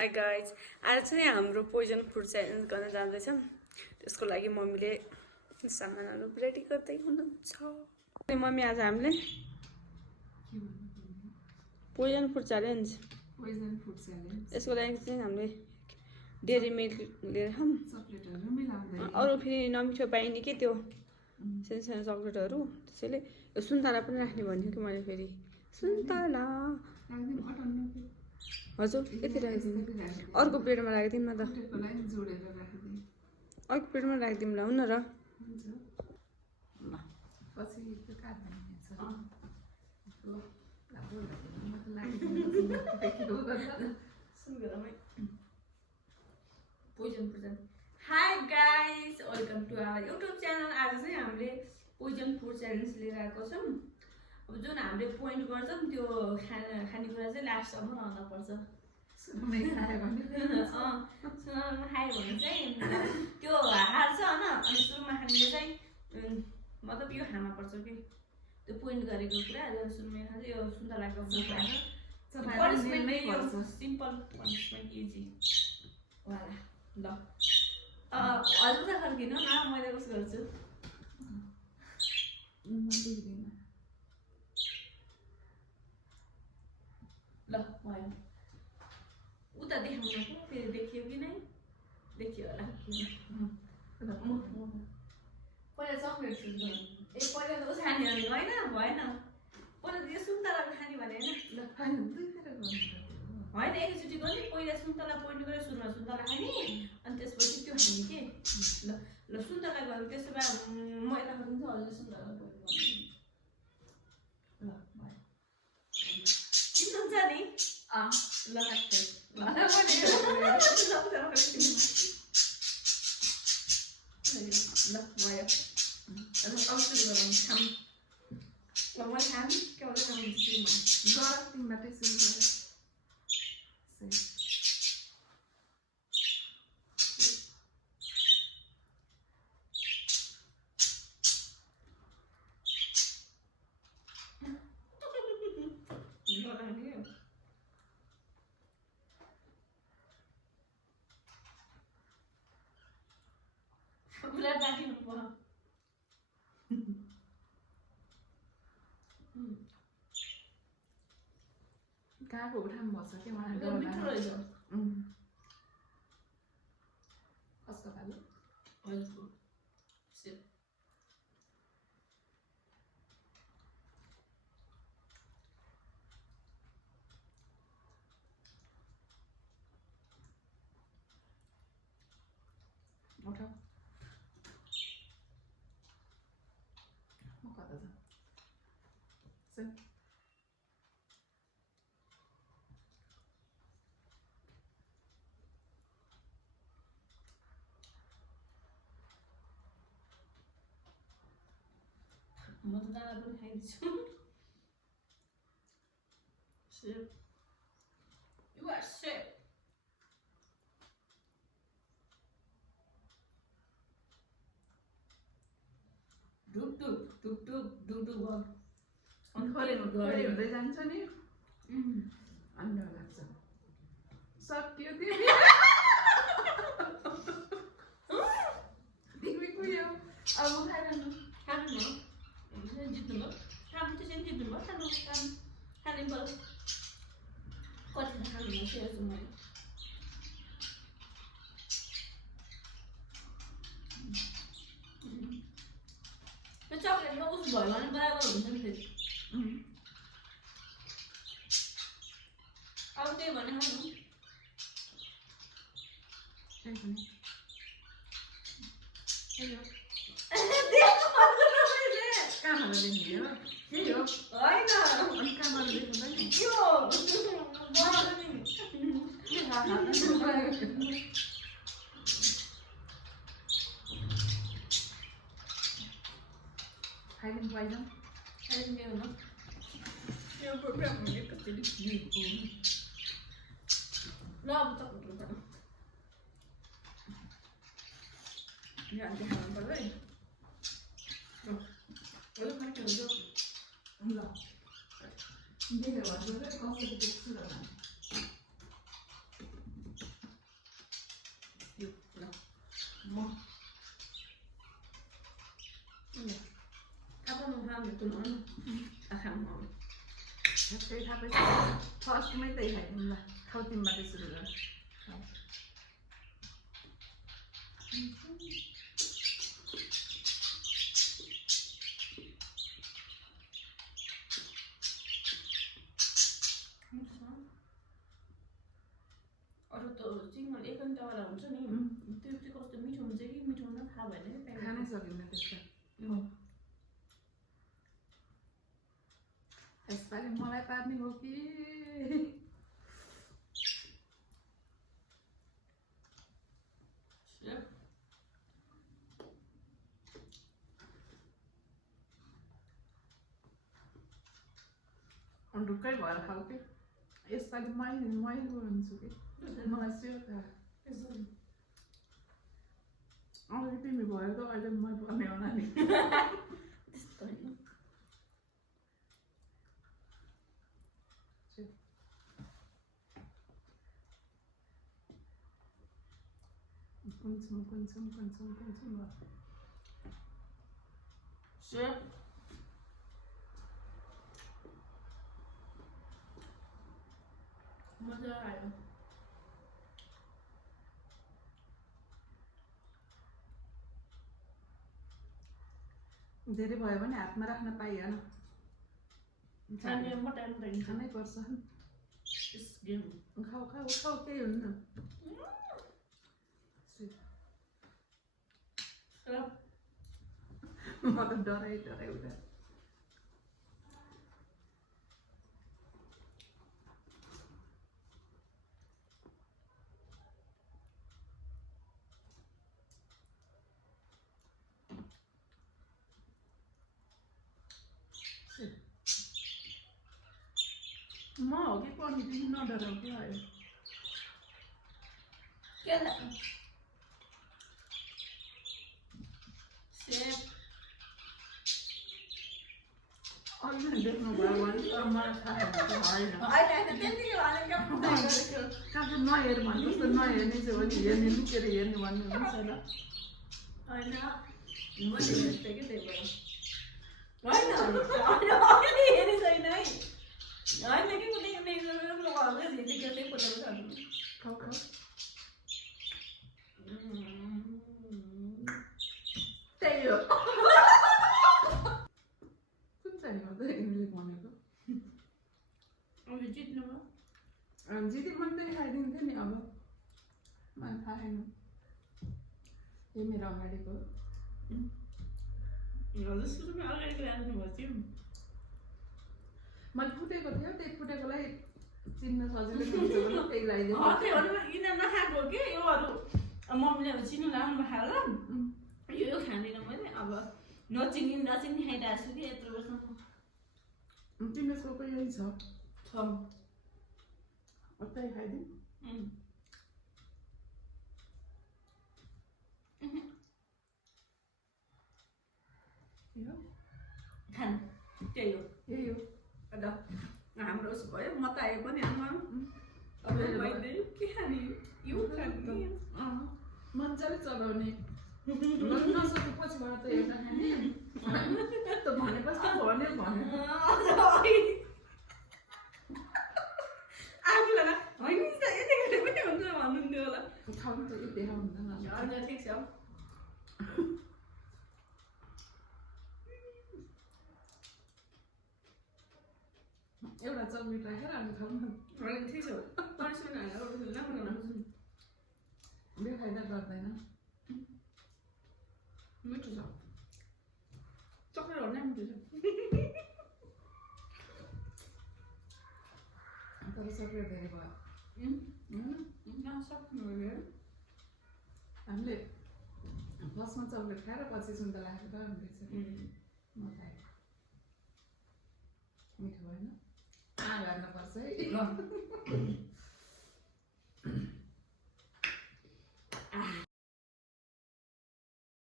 Hi guys, आज चाहिँ हाम्रो पोइजन फुड च्यालेन्ज गर्न जाँदैछौँ। त्यसको लागि मम्मीले सामानहरू रेडी गर्दै हुनुहुन्छ। मम्मी आज हामीले पोइजन फुड च्यालेन्ज यसको लागि चाहिँ हामीले डेरी मिल्क लिएर अरू फेरि नमिठो पाइने के त्यो सानो सानो चक्लेटहरू, त्यसैले यो सुन्तला पनि राख्ने भन्यो कि मैले। फेरि सुन्तला हजुर यति राखिदिनु, अर्को प्लेटमा राखिदिउँ न त। अर्को प्लेटमा राखिदिउँ ल, हुन र hi guys, welcome to our YouTube channel. आज चाहिँ हामीले पोइजन फुड च्यालेन्ज लिएर आएको छौँ। अब जुन हामीले पोइन्ट गर्छौँ त्यो खानेकुरा चाहिँ लास्टसम्म रहन पर्छ। खायो भने चाहिँ त्यो हाल्छ होइन, अनि सुरुमा खानेले चाहिँ मतलब यो खान पर्छ कि त्यो पोइन्ट गरेको कुरा। सुरुमा खान्छ यो सुन्तलाको पनिसमेन्ट, सिम्पल पनिसमेन्ट, इजी वाला। ल हजुर त फर्किनु न, मैले कस्तो गर्छु ल। भयो उता देखाउनु पो, फेरि देखियो कि नै देखियो होला। पहिला चक्लेट सुन्नु, पहिला त उस खाने भनेको होइन, भएन। पहिला त यो सुन्तलाको खाने भने होइन, होइन एकैचोटि गर्ने। पहिला सुन्तला पोइन्ट गरेर सुरुमा सुन्तला खाने, अनि त्यसपछि त्यो खाने के। ल ल सुन्तला गऱ्यो, त्यसो भए म यता गरिदिन्छु, हजुर सुन्तला पोइन्ट गर्नु। ल भयो, चिन्नुहुन्छ नि? ल ल भयो, अब सुरु गरौँ। खाऊँ ल, म खाऊँ के होला खाउँछु तिमीबाटै सुरु गरेँ। पुरा राखिनु पर्यो। कहाँको उठाउनु पर्छ कि मलाई मिठो रहेछ। कसको खालु हजुर उठाउ। म कता जाऊँ? म त दाना पनि खाइदिन्छु। You are sick. ढुक ढुक ढुक ढुक ढुक ढुक भयो। खरै हुँदै जान्छ नि, अनि डर लाग्छ। सक्यो तिमी तिमी कुयो। अब म खाइरहनु। खानु न, जित्नु भयो। खानु त्यसरी जित्नु भयो। खानु खानु खानु पर्यो। कति खानु हेर्छु मैले। त्यो चक्लेटमा उस भयो भने बराबर हुन्छ नि फेरि। अब त्यही भने खानु। कहाँबाट देख्ने हो? त्यही हो होइन, अनि कहाँबाट देख्दैन नि। यो खाइदिनु पाइँदैन। खाइदिने हो न, यो प्रोग्राम एकचोटि ल। अब चक्लेट खानु, यहाँ देखाउनु पर्यो है। ल देखेर कसरी देख्छु र यो ल म ल apa mau hamil tuh non akan mau त्यही थाहा पाइसक्यो फर्स्टमै त्यही खाइदिउँ ल खाउ तिमीबाट सुरु गर अरू त सिङ्गल एक घन्टावाला हुन्छ नि त्यो चाहिँ कस्तो मिठो हुन्छ कि मिठो हुँदा थाहा भएन क्या खानै सकिन्न त्यसलाई यसपालि मलाई पार्ने हो कि ढुक्कै भएर खाऊ कि यसपालि मै हुन्छु कि मलाई स्योर थाहा अघि तिमी भयो त अहिले मै पर्ने होला नि त्यस्तो होइन कुन्छौँ Sure. मजा आयो धेरै भयो भने हातमा राख्न पाइएन खाने मटाइ खानै पर्छ खाऊ केही हुन्न म त डराइ उता म हो कि पनि तिमी नडराउ कि आयो के सेप अहिले देख्नु भयो भने तर मलाई थाहा होइन कहाँ चाहिँ नहेर भन्नु जस्तो नहेर्ने चाहिँ हो नि हेर्ने लुकेर हेर्ने भन्ने हुन्छ ल होइन मैले हेर्थेँ कि त्यही भएर होइन हेरेँ छैन है होइन कि खाऊ त्यही हो कुन चाहिँ हो त यिनीले भनेको जित्नु जिती मात्रै खाइदिन्थ्यो नि अब मलाई थाहा छैन यो मेरो अगाडिको सुरुमा अगाडिको राख्नुभएको थियो मैले फुटेको थियो त्यही फुटेकोलाई चिन्न सजिलो हुन्छ भने त्यही लगाइदियो यिनीहरू नखाएको हो कि योहरू मम्मीले चिन्नु लाग्नु खाएर यो खाँदिनँ मैले अब नचिनी खाइरहेको छु कि यत्रो वर्षमा तिमीहरूको यही छ त्यही खाइदिउँ खानु त्यही हो यही हो अन्त हाम्रो उस भयो म त आयो पनि आमा अब मैले के खाने यो खाने मजाले चलाउने नसके पछिबाट त एउटा खाने त भनेपछि त भन्यो आफूलाई होइन यतिखेर पनि हुन्छ भन्नुहुन्थ्यो होला खाउनु त यति हुँदैन हजुर ठिक छ एउटा चक्लेट राखेर अनि खाउनु ठिक छ बेफाइदा गर्दैन मिठो छ चक्लेटहरू नै मिठो छ तर चक्लेट धेरै भयो हामीले फर्स्टमा चक्लेट खाएर पछि सुन्तला खाएर हुँदैछ मजा आयो मिठो भएन गर्नुपर्छ है